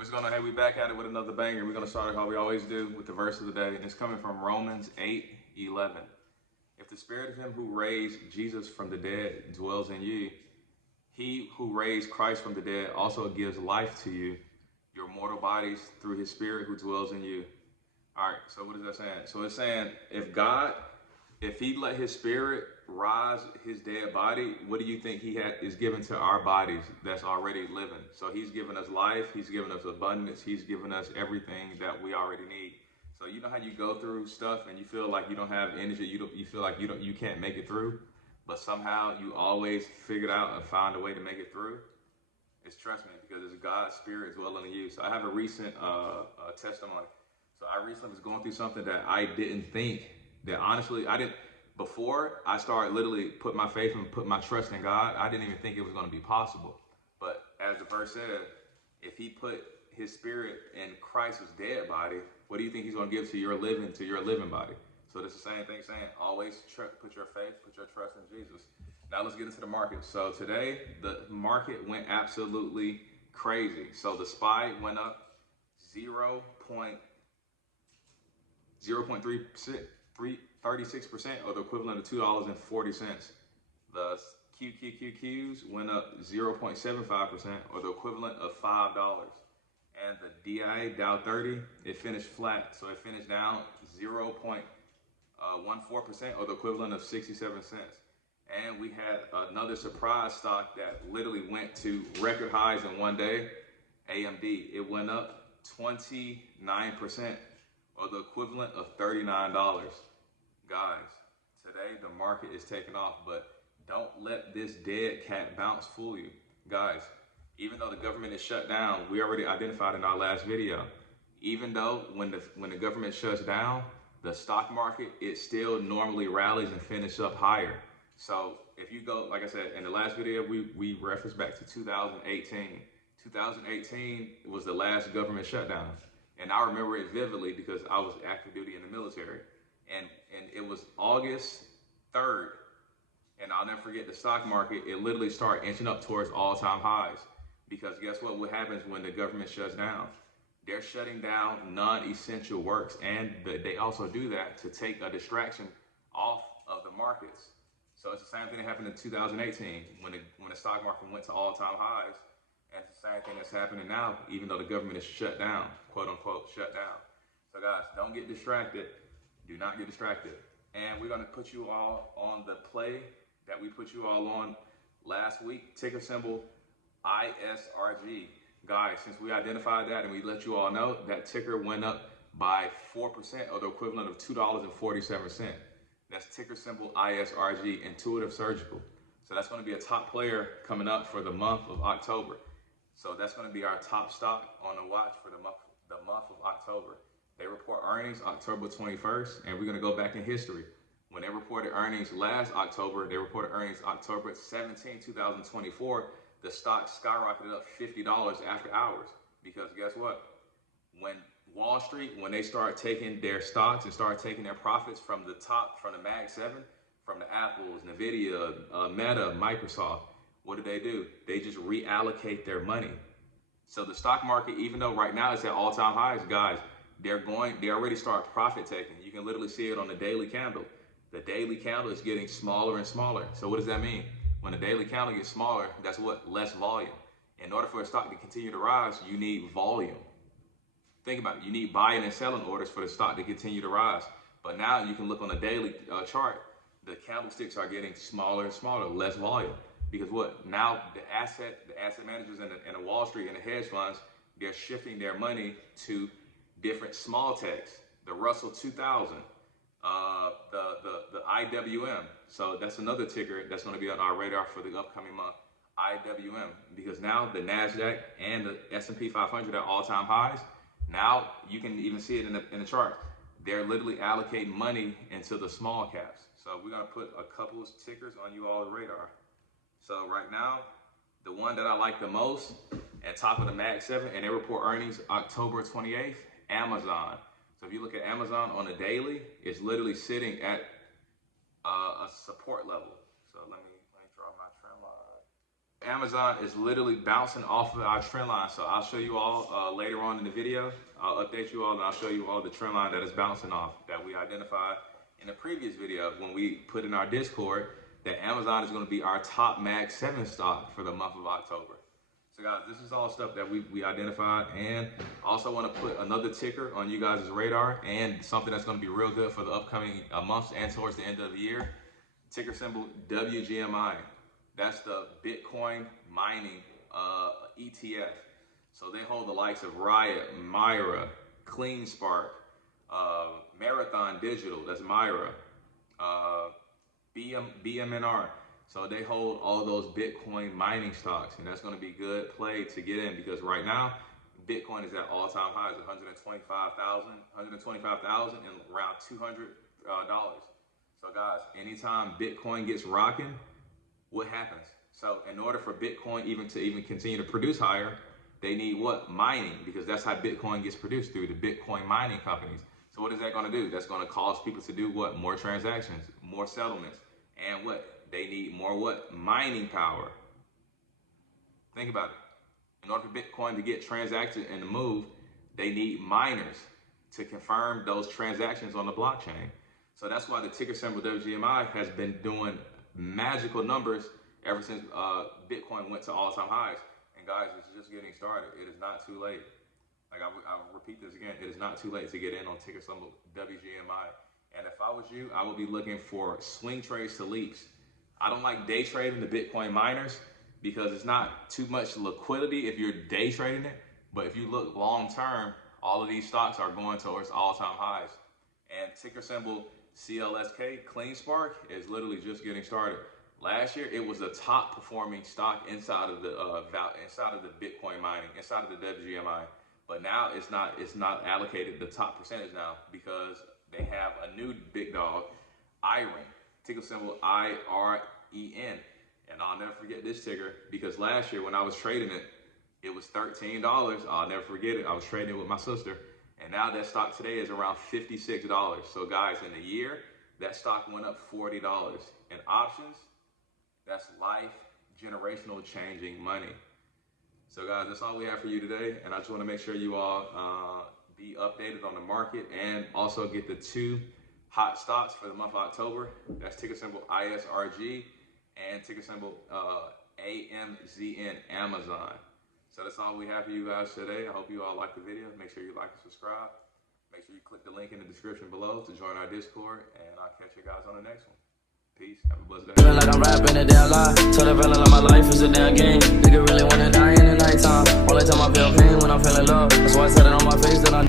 Hey, we back at it with another banger. We're gonna start it how we always do with the verse of the day, and it's coming from Romans 8:11. If the spirit of him who raised Jesus from the dead dwells in you, he who raised Christ from the dead also gives life to you, your mortal bodies, through his spirit who dwells in you. All right, so what is that saying? So it's saying if he let his spirit rise his dead body, what do you think is given to our bodies that's already living? So he's given us life, he's given us abundance, he's given us everything that we already need. So you know how you go through stuff and you feel like you don't have energy, you feel like you can't make it through, but somehow you always figured out and found a way to make it through. It's trust me, because it's God's spirit dwelling in you. So I have a recent testimony. So I recently was going through something that I didn't think that honestly I didn't before I started literally put my faith and put my trust in God. I didn't even think it was going to be possible. But as the verse said, if he put his spirit in Christ's dead body, what do you think he's going to give to your living body? So it's the same thing saying, always put your faith, put your trust in Jesus. Now let's get into the market. So today, the market went absolutely crazy. So the SPY went up 0.36%, or the equivalent of $2.40. The QQQQs went up 0.75%, or the equivalent of $5. And the DIA, Dow 30, it finished flat. So it finished down 0.14%, or the equivalent of 67 cents. And we had another surprise stock that literally went to record highs in one day, AMD. It went up 29%, or the equivalent of $39. Guys, today the market is taking off, but don't let this dead cat bounce fool you. Guys, even though the government is shut down, we already identified in our last video, even though when the government shuts down, the stock market, it still normally rallies and finishes up higher. So if you go, like I said, in the last video, we referenced back to 2018. 2018 was the last government shutdown. And I remember it vividly because I was active duty in the military. And it was August 3rd. And I'll never forget the stock market, it literally started inching up towards all-time highs. Because guess what happens when the government shuts down? They're shutting down non-essential works. And they also do that to take a distraction off of the markets. So it's the same thing that happened in 2018 when the stock market went to all-time highs. And it's the same thing that's happening now, even though the government is shut down, quote unquote, shut down. So guys, don't get distracted. Do not get distracted. And we're going to put you all on the play that we put you all on last week, ticker symbol ISRG. Guys, since we identified that and we let you all know, that ticker went up by 4%, or the equivalent of $2.47. That's ticker symbol ISRG, Intuitive Surgical. So that's going to be a top player coming up for the month of October. So that's going to be our top stock on the watch for the month of October. They report earnings October 21st, and we're going to go back in history. When they reported earnings last October, they reported earnings October 17, 2024. The stock skyrocketed up $50 after hours. Because guess what? When Wall Street, when they start taking their stocks and start taking their profits from the top, from the Mag 7, from the Apples, Nvidia, Meta, Microsoft, what do? They just reallocate their money. So the stock market, even though right now it's at all-time highs, guys, they already start profit taking. You can literally see it on the daily candle. The daily candle is getting smaller and smaller. So what does that mean? When the daily candle gets smaller, that's what? Less volume. In order for a stock to continue to rise, you need volume. Think about it. You need buying and selling orders for the stock to continue to rise. But now you can look on the daily chart. The candlesticks are getting smaller and smaller, less volume. Because what? Now the asset managers and the Wall Street and the hedge funds, they're shifting their money to different small techs. The Russell 2000, the IWM. So that's another ticker that's going to be on our radar for the upcoming month. IWM. Because now the NASDAQ and the S&P 500 are all-time highs. Now you can even see it in the chart. They're literally allocating money into the small caps. So we're going to put a couple of tickers on you all's radar. So right now, the one that I like the most at top of the Mag 7, and they report earnings October 28th, Amazon. So if you look at Amazon on the daily, it's literally sitting at a support level. So let me draw my trend line. Amazon is literally bouncing off of our trend line. So I'll show you all later on in the video. I'll update you all and I'll show you all the trend line that is bouncing off that we identified in the previous video when we put in our Discord that Amazon is going to be our top Mag 7 stock for the month of October. So guys, this is all stuff that we identified, and also want to put another ticker on you guys' radar and something that's going to be real good for the upcoming months and towards the end of the year. Ticker symbol WGMI. That's the Bitcoin mining ETF. So they hold the likes of Riot, Myra, CleanSpark, Marathon Digital, that's Myra, BMNR. So they hold all those Bitcoin mining stocks, and that's going to be good play to get in because right now Bitcoin is at all-time highs, 125,000 and around $200. So guys, anytime Bitcoin gets rocking, what happens? So in order for Bitcoin even continue to produce higher, they need what? Mining, because that's how Bitcoin gets produced, through the Bitcoin mining companies. So what is that going to do? That's going to cause people to do what? More transactions, more settlements, and what? They need more what? Mining power. Think about it. In order for Bitcoin to get transacted and to move, they need miners to confirm those transactions on the blockchain. So that's why the ticker symbol WGMI has been doing magical numbers ever since Bitcoin went to all-time highs. And guys, it's just getting started. It is not too late. Like I'll repeat this again. It is not too late to get in on ticker symbol WGMI. And if I was you, I would be looking for swing trades to leaps. I don't like day trading the Bitcoin miners because it's not too much liquidity if you're day trading it. But if you look long term, all of these stocks are going towards all-time highs. And ticker symbol CLSK, CleanSpark, is literally just getting started. Last year, it was the top performing stock inside of the Bitcoin mining, inside of the WGMI. But now it's not allocated the top percentage now because they have a new big dog, IREN, ticker symbol IREN. And I'll never forget this ticker because last year when I was trading it, it was $13. I'll never forget it. I was trading it with my sister. And now that stock today is around $56. So guys, in a year, that stock went up $40. And options, that's life, generational changing money. So guys, that's all we have for you today. And I just want to make sure you all be updated on the market and also get the 2 hot stocks for the month of October. That's ticker symbol ISRG and ticker symbol AMZN, Amazon. So that's all we have for you guys today. I hope you all like the video. Make sure you like and subscribe. Make sure you click the link in the description below to join our Discord, and I'll catch you guys on the next one. Peace. Have a blessed day. Feeling like I'm rapping a damn lie. Tell the feeling like my life is a damn game. Nigga really wanna die in the nighttime. Only time I feel pain when I'm feeling love. That's why I said it on my face that I